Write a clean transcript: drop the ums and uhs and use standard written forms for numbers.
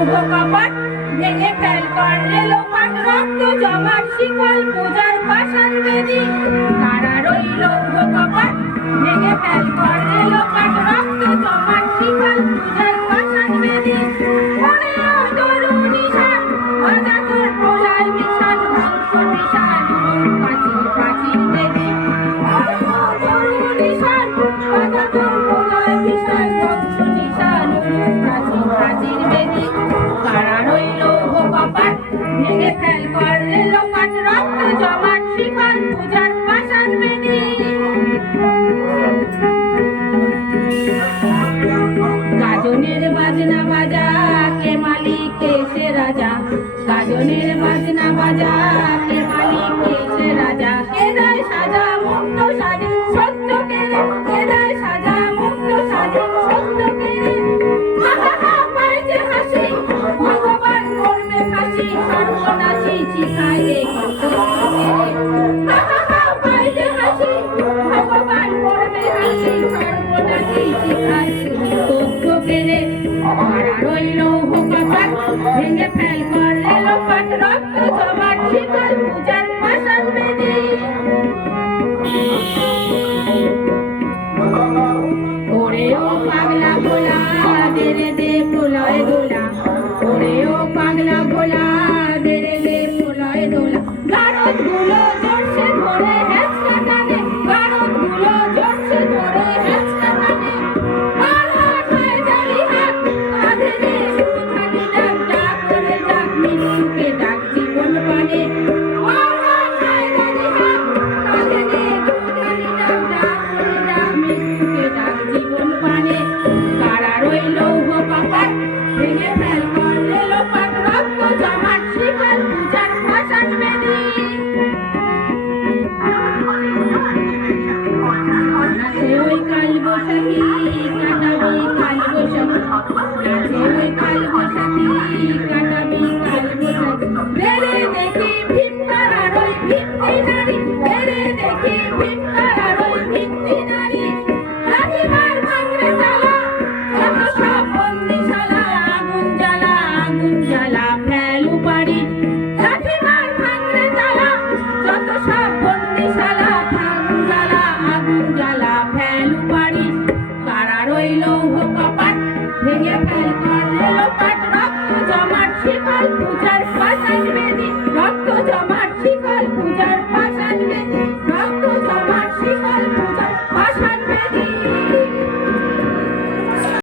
লৌহ কপাট ভেঙে ফেল করলে লোপাট রক্ত জমাট শিকল পূজার পাষাণ বেদী কারার ওই লৌহ কপাট ভেঙে ফেল করলে লোপাট রক্ত জমাট শিকল পূজার পাষাণ বেদী ভেঙে ফেল করলে লোপাট রক্ত জমাট শিকল পূজার পাষাণ বেদী গাজনের বাজনা বাজা কে মালিক কে সে রাজা গাজনের বাজনা বাজা কে মালিক কে সে রাজা কে দেয় সাজা মুক্ত স্বাধীন সত্য কে দেয় সাজা মুক্ত স্বাধীন সত্য কে পাইছে হাসি ভগবান করবে ফাঁসি সর্বনাশী চিখায় রে পাইছে হাসি ভগবান করবে হাসি সর্বনাশী চিখায় তথ্য কেড়ে মারা রইল কপাট ভেঙে ফেল করলে লোপাট রক্ত জমাট শিকল পূজার পাষাণ বেদী ওরে ও পাগলা ভোলা দেরে দে প্রলয় দোলা ওরে ও পাগলা ভোলা দেরে দে প্রলয় দোলা গারদ গুলো জোরসে ধরে হেঁচকা টানে গারদ গুলো জোরসে ধরে হেঁচকা টানে আর হাত হয় জালি হাত কাঁধে নে শুধু খালি ডাক ডাক করে ডাক মৃত্যুকে ডাক জীবন পানে আর হাত হয় জালি হাত কাঁধে নে শুধু খালি ডাক ডাক করে ডাক মৃত্যুকে ডাক জীবন পানে কারা রইল লৌহ কপাট ভেঙে ফেল করলে লোপাট রক্ত জমাট